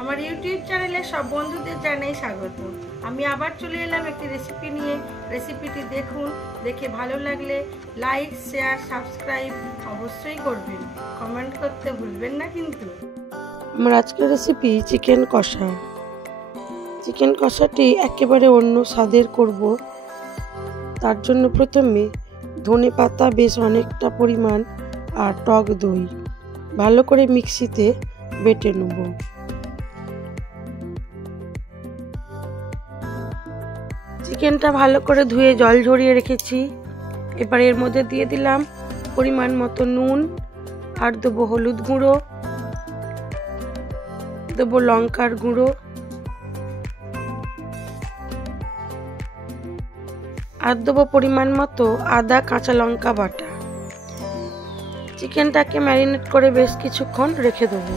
আমার ইউটিউব চ্যানেলে সব বন্ধুদের জানাই স্বাগত। আমি আবার চলে এলাম একটি রেসিপি নিয়ে। রেসিপিটি দেখুন, দেখে ভালো লাগলে লাইক, শেয়ার, সাবস্ক্রাইব অবশ্যই করবেন। কমেন্ট করতে ভুলবেন না কিন্তু। আমার আজকের রেসিপি চিকেন কষা। চিকেন কষাটি একেবারে অন্য স্বাদের করব। তার জন্য প্রথমে ধনে পাতা বেশ অনেকটা পরিমাণ আর টক দই ভালো করে মিক্সিতে বেটে নেব। চিকেনটা ভালো করে ধুয়ে জল ঝরিয়ে রেখেছি। এবার এর মধ্যে দিয়ে দিলাম পরিমাণ মতো নুন, আর দেবো হলুদ গুঁড়ো, দেবো লঙ্কার গুঁড়ো, আর দেবো পরিমাণ মতো আদা কাঁচা লঙ্কা বাটা। চিকেনটাকে ম্যারিনেট করে বেশ কিছুক্ষণ রেখে দেবো।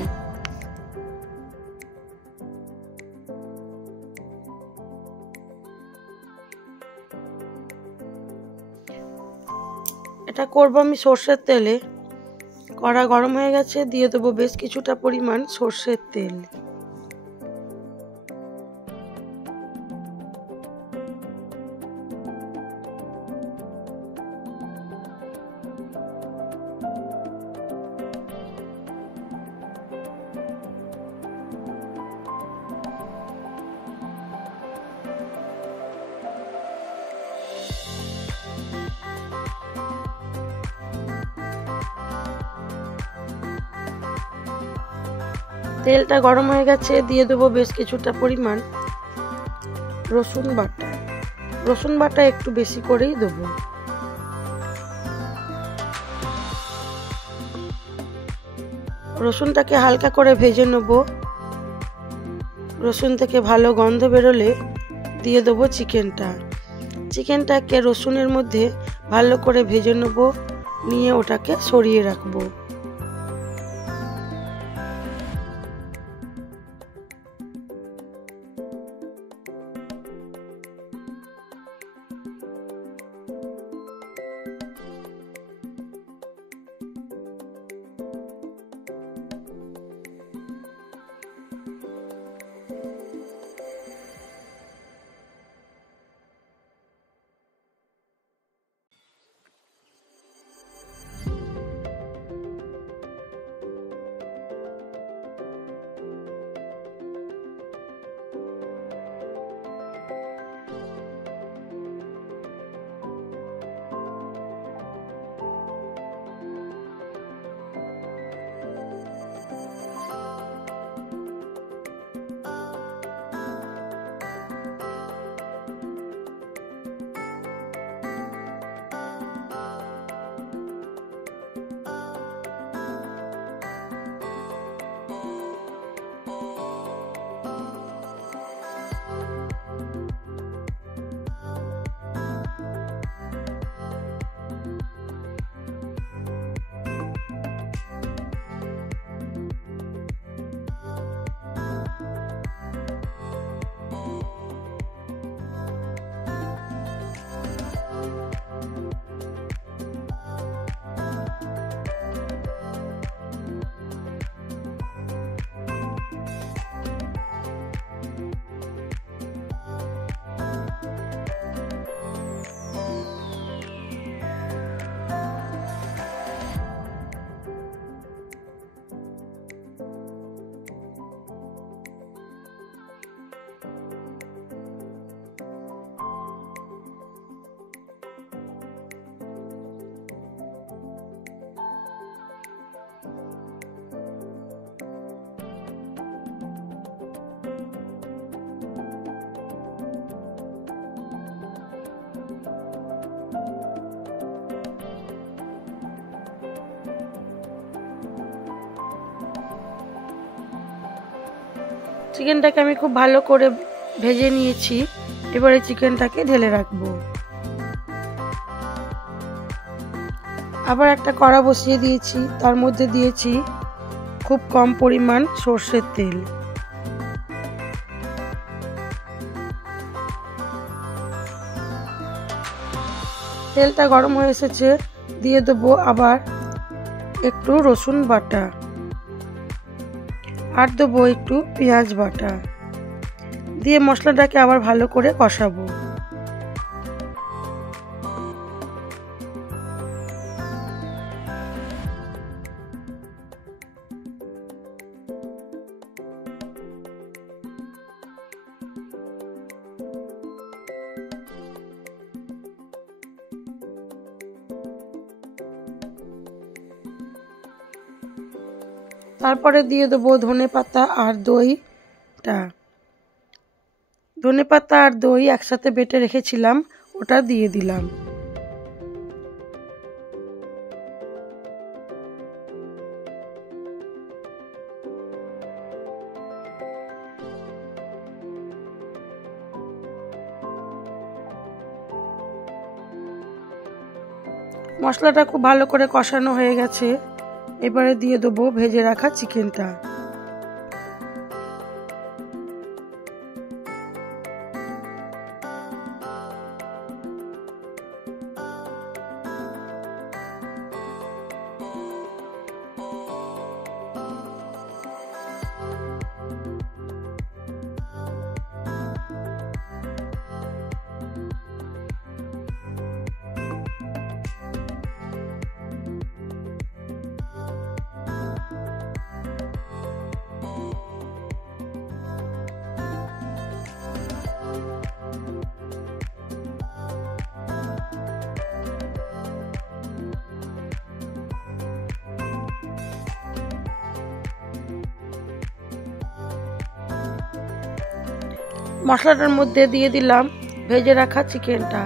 এটা করবো আমি সর্ষের তেলে। কড়া গরম হয়ে গেছে, দিয়ে দেবো বেশ কিছুটা পরিমাণ সর্ষের তেল। তেলটা গরম হয়ে গেছে, দিয়ে দেবো বেশ কিছুটা পরিমাণ রসুন বাটা। রসুন বাটা একটু বেশি করেই দেবো। রসুনটাকে হালকা করে ভেজে নেব। রসুন থেকে ভালো গন্ধ বেরোলে দিয়ে দেবো চিকেনটা। চিকেনটাকে রসুনের মধ্যে ভালো করে ভেজে নেব, নিয়ে ওটাকে সরিয়ে রাখবো। চিকেনটাকে আমি খুব ভালো করে ভেজে নিয়েছি। এবারে চিকেনটাকে ঢেলে রাখবো। আবার একটা কড়া বসিয়ে দিয়েছি, তার মধ্যে দিয়েছি খুব কম পরিমাণ সর্ষের তেল। তেলটা গরম হয়ে এসেছে, দিয়ে দেবো আবার একটু রসুন বাটা। আর দেবো একটু পেঁয়াজ বাটা, দিয়ে মশলাটাকে আবার ভালো করে কষাবো। তারপরে দিয়ে দেবো ধনেপাতা আর দইটা। ধনেপাতা আর দই একসাথে বেটে রেখেছিলাম, ওটা দিয়ে দিলাম। মশলাটা খুব ভালো করে কষানো হয়ে গেছে, এবারে দিয়ে দেবো ভেজে রাখা চিকেনটা। মশলাটার মধ্যে দিয়ে দিলাম ভেজে রাখা চিকেনটা,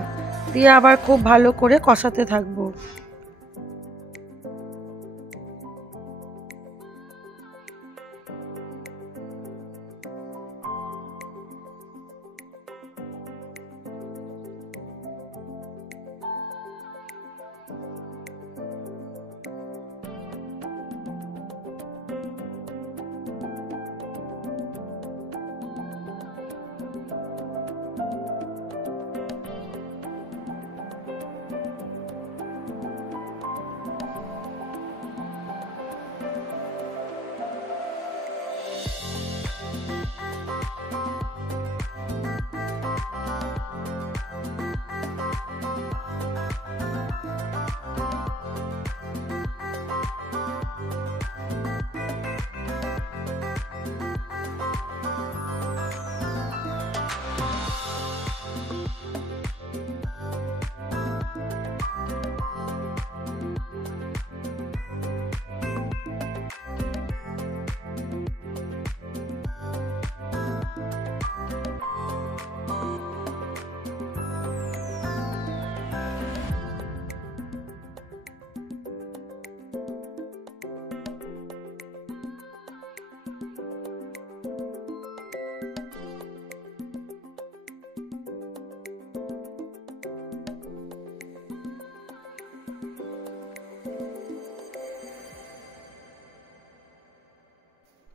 দিয়ে আবার খুব ভালো করে কষাতে থাকবো।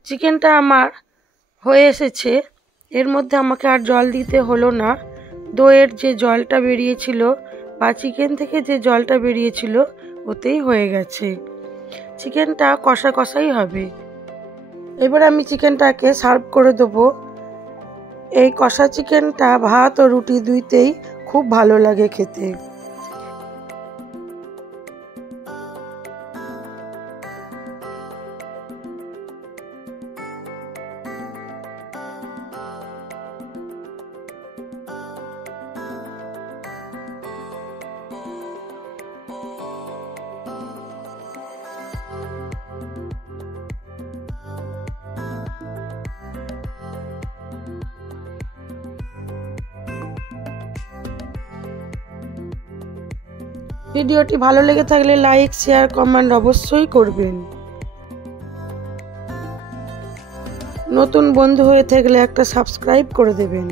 চিকেনটা আমার হয়ে এসেছে, এর মধ্যে আমাকে আর জল দিতে হলো না। দইয়ের যে জলটা বেরিয়েছিল বা চিকেন থেকে যে জলটা বেরিয়েছিল ওতেই হয়ে গেছে। চিকেনটা কষা কষাই হবে। এবার আমি চিকেনটাকে সার্ভ করে দেবো। এই কষা চিকেনটা ভাত ও রুটি দুইতেই খুব ভালো লাগে খেতে। ভিডিওটি ভালো লেগে থাকলে লাইক, শেয়ার, কমেন্ট অবশ্যই করবেন। নতুন বন্ধু হয়ে থাকলে একটা সাবস্ক্রাইব করে দেবেন।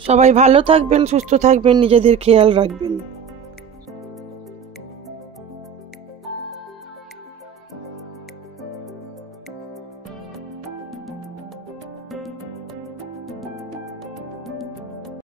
সবাই ভালো থাকবেন, সুস্থ থাকবেন, নিজেদের খেয়াল রাখবেন।